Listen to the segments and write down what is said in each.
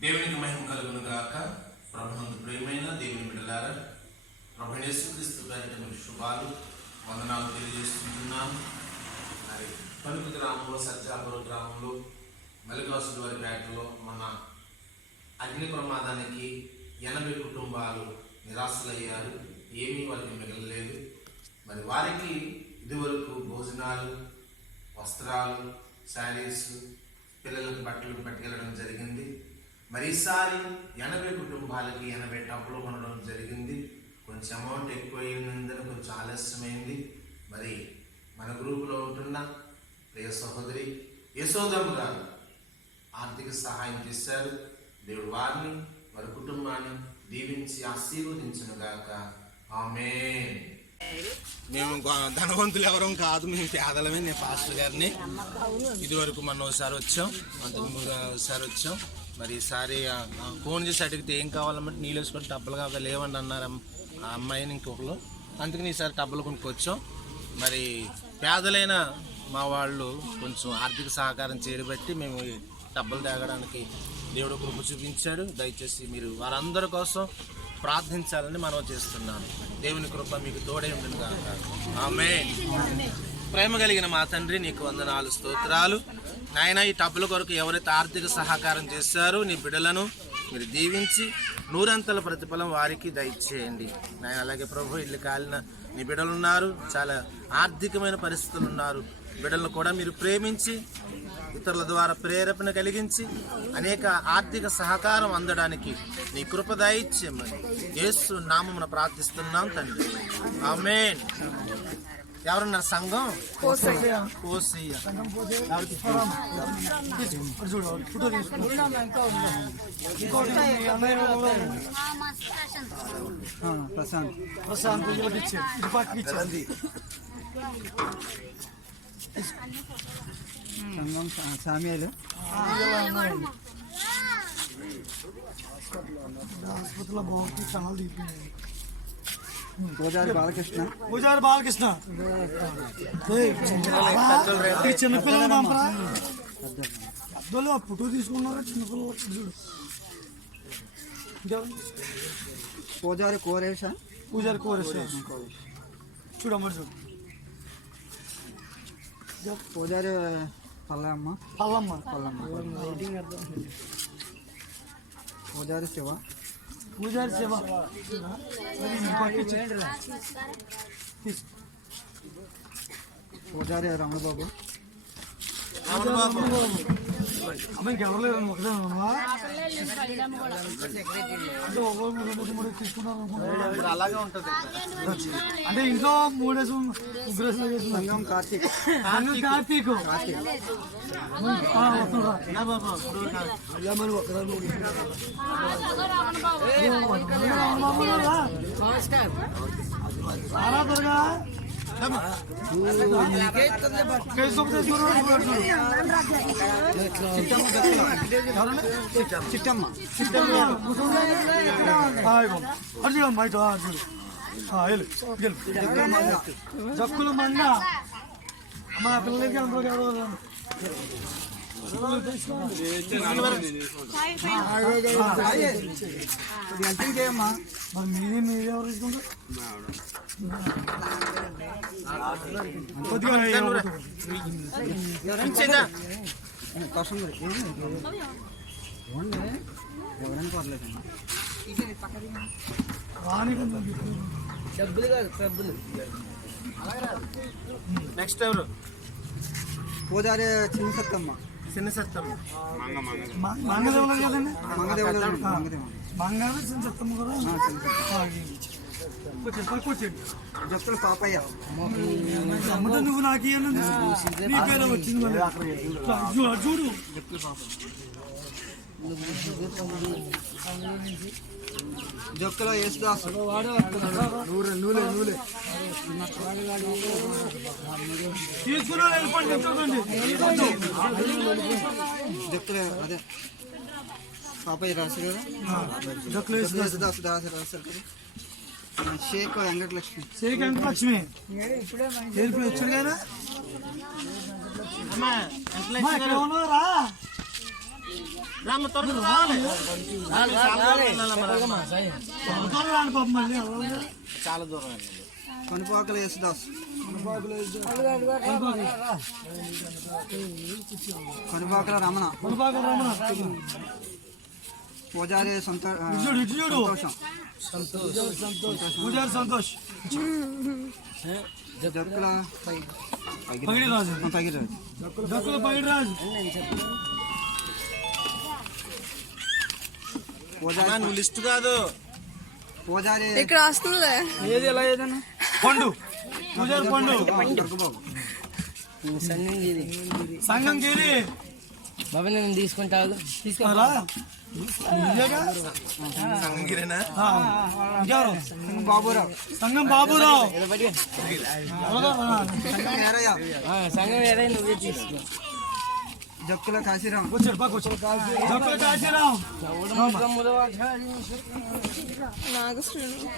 దేవునికి మహిమ కలుగును గాక. ప్రభునందు ప్రేమైన దేవుని బిడ్డలారా ప్రభు యేసుక్రీస్తు పేరిట మీకు శుభాలు వందనాలు తెలియజేస్తున్నాను మరి పలుకు గ్రామంలో సత్యాపురం గ్రామంలో మల్లికాసుడు వారి పేటలో మన అగ్ని ప్రమాదానికి ఎనభై కుటుంబాలు నిరాశలయ్యారు. ఏమీ వారికి మిగలలేదు. మరి వారికి ఇదివరకు భోజనాలు వస్త్రాలు శారీస్ పిల్లలకు బట్టలు పట్టుకెళ్ళడం జరిగింది. మరి ఈసారి ఎనభై కుటుంబాలకి ఎనభై టబ్బులు కొనడం జరిగింది. కొంచెం అమౌంట్ ఎక్కువ అయినందున కొంచెం ఆలస్యమైంది. మరి మన గ్రూపులో ఉంటున్న ప్రియ సహోదరి యశోదమ్మ గారు ఆర్థిక సహాయం చేశారు. దేవుడు వారిని వారి కుటుంబాన్ని దీవించి ఆశీర్వదించును గాక. ఆమె మేము ధనవంతులు ఎవరం కాదు. మేము పేదలమే. నేను పాస్టర్ గారిని. ఇదివరకు మనం ఒకసారి వచ్చాం. అంతకుముందు ఒకసారి వచ్చాం. మరి ఈసారి ఫోన్ చేసి అడిగితే ఏం కావాలన్నమాట నీళ్ళు వేసుకొని టబ్బలు కావాలి లేవండి అన్నారు ఆ అమ్మాయిని ఇంకొకరు అందుకని ఈసారి టబ్బలు కొనుక్కొచ్చాం. మరి పేదలైన మా వాళ్ళు కొంచెం ఆర్థిక సహకారం చేయడం మేము డబ్బులు తేగడానికి తాగడానికి దేవుడు కృప చూపించాడు. దయచేసి మీరు వారందరి కోసం ప్రార్థించాలని మనం చేస్తున్నాను. దేవుని కృప మీకు తోడే ఉంటుంది కాక ఆమె ప్రేమ కలిగిన మా తండ్రి నీకు వందనాలు స్తోత్రాలు. నాయన ఈ టబ్బుల కొరకు ఎవరైతే ఆర్థిక సహకారం చేశారో నీ బిడ్డలను మీరు దీవించి నూరంతల ప్రతిఫలం వారికి దయచేయండి. నాయన అలాగే ప్రభు ఇల్లు కాలిన నీ బిడ్డలు ఉన్నారు చాలా ఆర్థికమైన పరిస్థితులు ఉన్నారు. బిడ్డలను కూడా మీరు ప్రేమించి ఇతరుల ద్వారా ప్రేరేపణ కలిగించి అనేక ఆర్థిక సహకారం అందడానికి నీ కృప దయచేయమని యేసు నామమున ప్రార్థిస్తున్నాం తండ్రి. ఆమేన్. ఎవరన్నారు సంఘం? కోసయ్య. ప్రశాంత్. ప్రశాంత్. వీళ్ళకి సంఘం సామ్యాలు. ఆసుపత్రిలో బాగుంది కణాలు తీపినాయి. పూజారి బాలకృష్ణ. పూజారి బాలకృష్ణ. చిన్నపిల్లలు పంపరా పెద్దలు ఆ ఫోటో తీసుకున్నారా? చిన్నపిల్లలు? పూజారి కోరేశ. పూజారి కోరేశ్వర చూడమ్మా చూడు. పూజారి పల్లమ్మ. పల్లమ్మ. పూజారి శివ. పూజారి. తీసుకో. పూజారి రమణబాబు అమ్మ ఇంకెవరు లేరు నువ్వు ఒకటే? అంటే ఒక్కొక్కరు మూడు తీసుకున్నారు అనుకుంటా. ఇప్పుడు అలాగే ఉంటుంది అంటే ఇంట్లో మూడేసి ముగ్గురేసి చేస్తున్నారు సంఘం కార్తీక్. సంఘం కార్తీక్. అయ్యా మరి ఒకరే నువ్వు. రామబాబు గారా? రారా త్వరగా. కేసు ఒకటి తీసుకున్నాడు, ఇంకోటి చూడు. ఎవరండి? చిట్టమ్మ ఆ, ఇగో. అటు చూడమ్మా, ఇటు, ఆ, చూడు. ఆ, వెళ్ళు, వెళ్ళు. జక్కుల మండ మా పిల్లలకి అందరూ కావాలి మరి మీది మీది ఎవరు తీసుకుంటారు కొద్దిగా నెక్స్ట్ ఎవరు? పూజారి చిన్న సత్తమ్మ చిన్న సత్తం మంగదేవులు కదండి మంగదేవులు చిన్న చెత్తమ్మ కూడా జక్కుల పాపయ్య. అమ్మట నువ్వు నాకు వచ్చింది చూడు. జక్కుల యేసుదాస్ తీసుకున్నా వెళ్ళిపోండి చూడండి జక్కుల అదే. పాపయ్య రాశారు కదా? జక్కులు వేసి యేసుదాస్ రాశారు కదా? షేక్ వెంకటలక్ష్మి. సేక్ వెంకటలక్ష్మి. ఇప్పుడు వచ్చాడు కదా అమ్మా అమ్మా, ఇక్కడ ఉన్నారా రామ్మ రావాలి, చాలా దూరం. చాలా దూరం వెళ్ళాలి. కొనుపాకల కొనుపాకల రమణ. పూజారి సంతోషం. పూజారి సంతోష్. జక్కుల నువ్వు లిస్ట్ కాదు. పూజారి ఇక్కడ వస్తుందిలే ఏది ఎలా ఏదన్నా? పండు. పూజారి పండు. సంఘం గిరి. బాబా నేను తీసుకుంటావు ఇంకెవరు? బాబురావు. సంఘం బాబురావు. సంఘం ఏదైనా నువ్వే తీసుకో. జక్కుల కాశీరాం.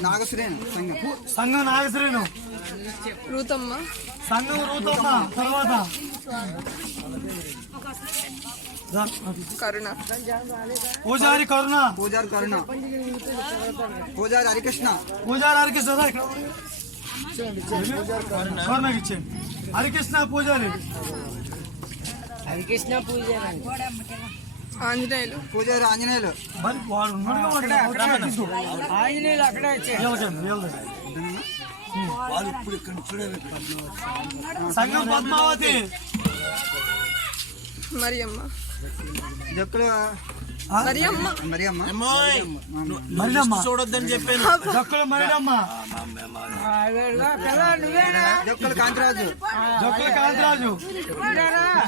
నాగశ్రేణి సంఘం. సంఘం నాగశ్రీను. రూతమ్మ. సంఘం రూతమ్మ తర్వాత. కరుణ. పూజారి కరుణ. పూజారి కరుణ. పూజారి హరికృష్ణ. పూజారి హరికృష్ణ ఇక్కడ. కరుణకి ఇచ్చేయండి. హరికృష్ణ పూజారి. హరికృష్ణ పూజ ఆంజనేయులు. పూజారి ఆంజనేయులు. మరి. ఆంజనేయులు అక్కడే వచ్చాయి పద్మావతి. మరియమ్మ. జక్కుల చూడొద్దని చెప్పాను. జక్కుల మరిడమ్మ జక్కుల కాంతిరాజు. జక్కుల కాంతిరాజు.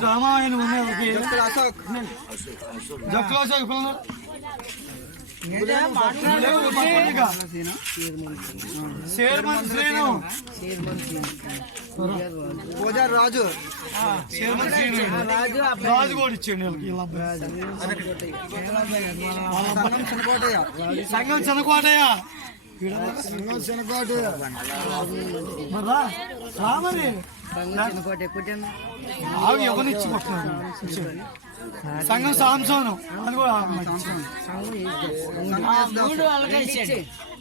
రామాయణ ఉంది వాళ్ళకి జక్కుల అశోక్. జక్కుల అశోక్ పిల్లలు రాజు. రాజు కూడా అబ్బాయి. సంఘం చిన్నకోటయ్య. సంఘం చెనకోటయ్య సంఘం సంఘం సాంసోను అది కూడా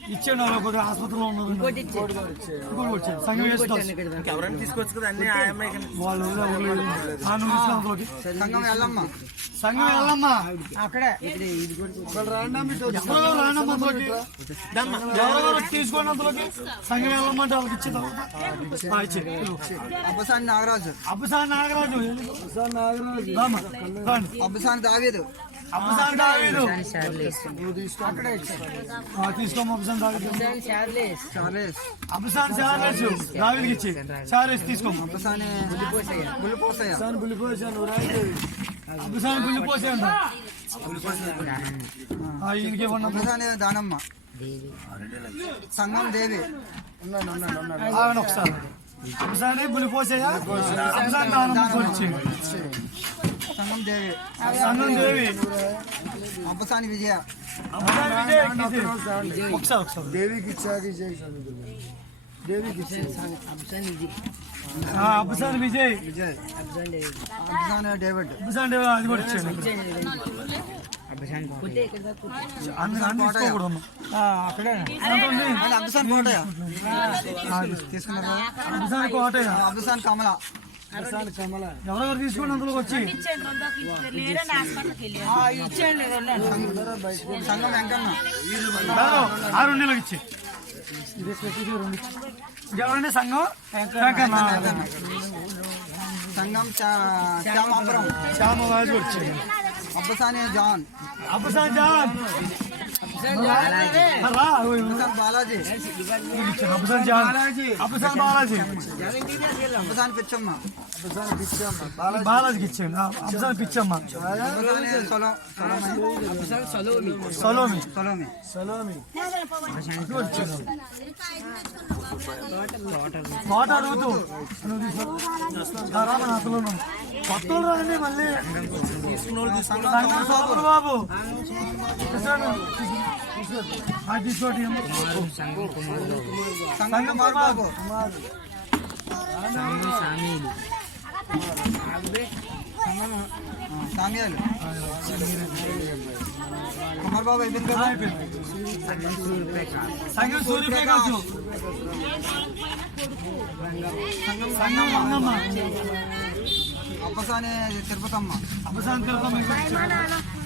ఇచ్చాడు కొద్దిగా ఆసుపత్రిలో ఉన్నారు ఇంకోటి వచ్చాడు సంఘం వేస్తాం ఎవరైనా తీసుకోవచ్చు కదా అన్ని వాళ్ళు ఊళ్ళో ఊళ్ళో ఆ. నువ్వు ఇచ్చిన అందులోకి. సంఘం ఎల్లమ్మ సంఘం వెళ్ళమ్మా. అక్కడే. ఎవరో తీసుకోండి అందులోకి. సంఘం వెళ్ళమంటే వాళ్ళకి తర్వాత. ఇచ్చే అబ్బసాని నాగరాజు. అబ్బసాని నాగరాజు. అబ్బసాని దావీదు అబ్బసాని దావీదు. దానమ్మ. సంఘం దేవి. ఆగండి ఒకసారి. అబ్బసాని గుళ్ళు పోసేయా? అబ్బసాని సంఘం దేవి. సంఘం దేవి. అబ్బసాని విజయ. ఆ, అబ్బసాని విజయ్. విజయ్. అబ్బసాని డేవిడ్. అబ్బసాని దేవి అది కూడా అబ్బసాని కోటయ్య. తీసుకున్నారు అబ్బసాని కమల. ఎవరెవరు తీసుకోండి అందులోకి వచ్చి? ఆ రెండు నెలలకు ఇచ్చి. ఎవరండి సంఘం. సంఘం చా- శ్యామాపురం. శ్యామరాజు ఇచ్చేయండి అబ్బసాని జాన్. అబ్బసాని జాన్. బాలాజీ బాలాజీకి ఇచ్చేయండి ఆ, పిచ్చమ్మ అబ్బసాని సొలో సలోమి తోట అడుగుతూ నువ్వు తీసుకో. ఆ, రా, మళ్ళీ బాబు తీసుకోండి. తీసుకోండి. ఆ, కుమార్ సామ్యాలు కుమార్ బాబు అయిపోయింది కదా సంఘం సంఘం అప్పసాని తిరుపతమ్మ అప్పసాని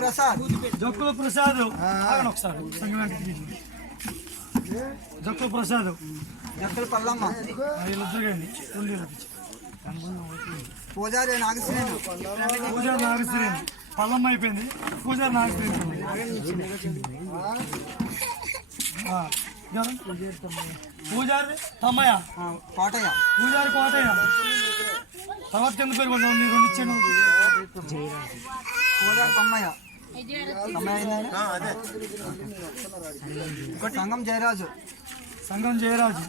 ప్రసాద్ జక్కుల ప్రసాద్ ఒకసారి తీసి. జక్కుల ప్రసాద్ జక్కల్ పల్లమ్మ వీళ్ళిద్దరు ఇచ్చి. పూజారి నాగశ్రీను. పూజారి నాగశ్రీని. పల్లమ్మ అయిపోయింది. పూజారి నాగశ్రీని. ఎవరు? పూజారి తమ్మయ్య. ఆ, కోటయ్య. పూజారి కోటయ్య. తర్వాత కింద పేరు కొంచెం మీరు రెండు ఇచ్చాను పూజారి తమ్మయ్య? సంగం జయరాజు. సంఘం జయరాజు.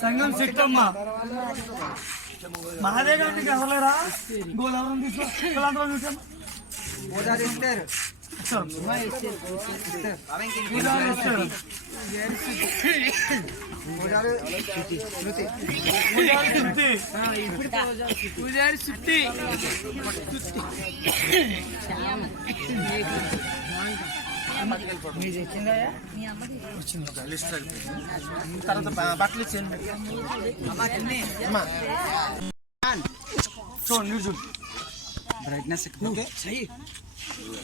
సంఘం చిట్టమ్మ మాదే కానీ ఎవరులేరా? గోదావరం తీసుకో. పిల్లలంతా చూసాను పూజారి ఇస్తారు పూజారి చూడండి చూడు బ్రైట్నెస్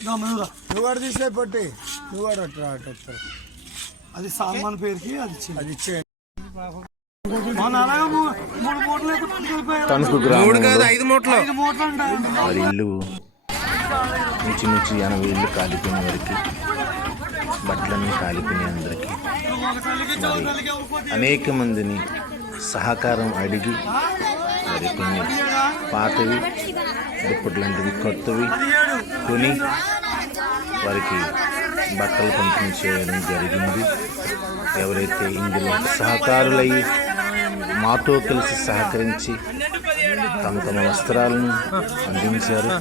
నా మెనురా. నువ్వు కూడా తీసే పట్టి నువ్వు కూడా. అది సాల్మాన్ పేరుకి అది అది ఇచ్చే మన అలాగా మూ- మూడు మూటలు అయితే పట్టుకెళ్ళిపోయారు తణుకు గ్రామంలో ఐదు మూటలు అంట వారి ఇల్లు నుంచి నుంచి ఎనభై ఇల్లు కాలిపోయిన వారికి బట్టలన్నీ కాలిపోయిన అందరికీ. అనేక మందిని సహకారం అడిగి మరి కొన్ని పాతవి దుప్పట్లాంటివి కొత్తవి కొని వారికి బట్టలు పంపిణీ చేయడం జరిగింది. ఎవరైతే ఇందులో సహకారులయ్యి మాతో కలిసి సహకరించి తమ తమ వస్త్రాలను అందించారు.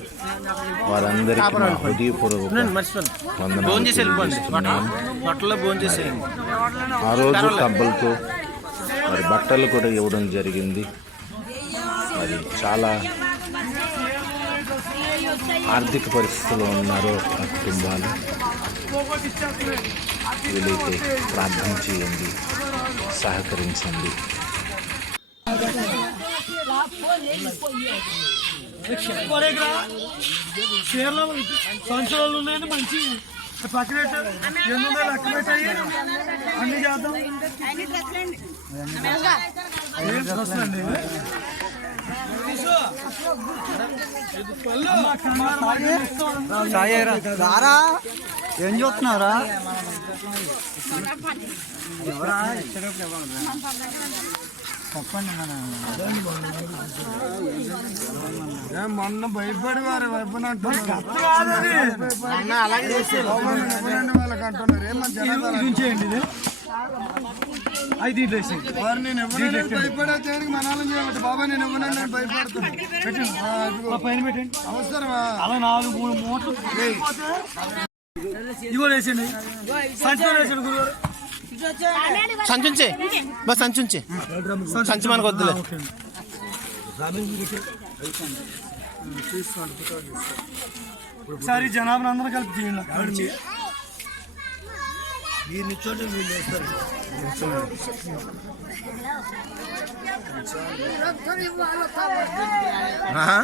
వారందరికీ హృదయపూర్వక తెలియజేస్తున్నాను. ఆ రోజు డబ్బులతో మరి బట్టలు కూడా ఇవ్వడం జరిగింది. మరి చాలా ఆర్థిక పరిస్థితుల్లో ఉన్నారు ఆ కుటుంబాలు. వీలైతే ప్రార్థన చేయండి సహకరించండి. చీరలో సంచులలో ఉన్నాయని మంచి పక్కన ఎన్ని ఉన్నాయి లెక్క పెట్టాయి అన్ని చేద్దాం ఏం డ్రెస్సులు రారా ఏం చూస్తున్నారా? మొన్న భయపడి వారు వైపునట్టు కత్తి కాదది. వాళ్ళకి అంటున్నారు ఏమన్నా జనాభా ఇది? ఉంచేయండి ఇది. అది దీంట్లో వేసేయండి. వారు నేను ఎవరైనా భయపడే చేయడానికి మనాలని చేయబట్టి బాబా నేను ఎవరైనా నేను భయపడుతున్నాను పెట్టండి. ఆ పైన పెట్టండి. అవసరమా? అలా నాలుగు మూడు మూటలు. పోతే ఇది కూడా వేసేయండి సంచిలో వేసాడు గురువు సంచుంచే. బస్ సంచుంచే. సంచి మనకు వద్దులే ఒకసారి జనాభా అందరూ కలిపి తీయండి. ఆహా.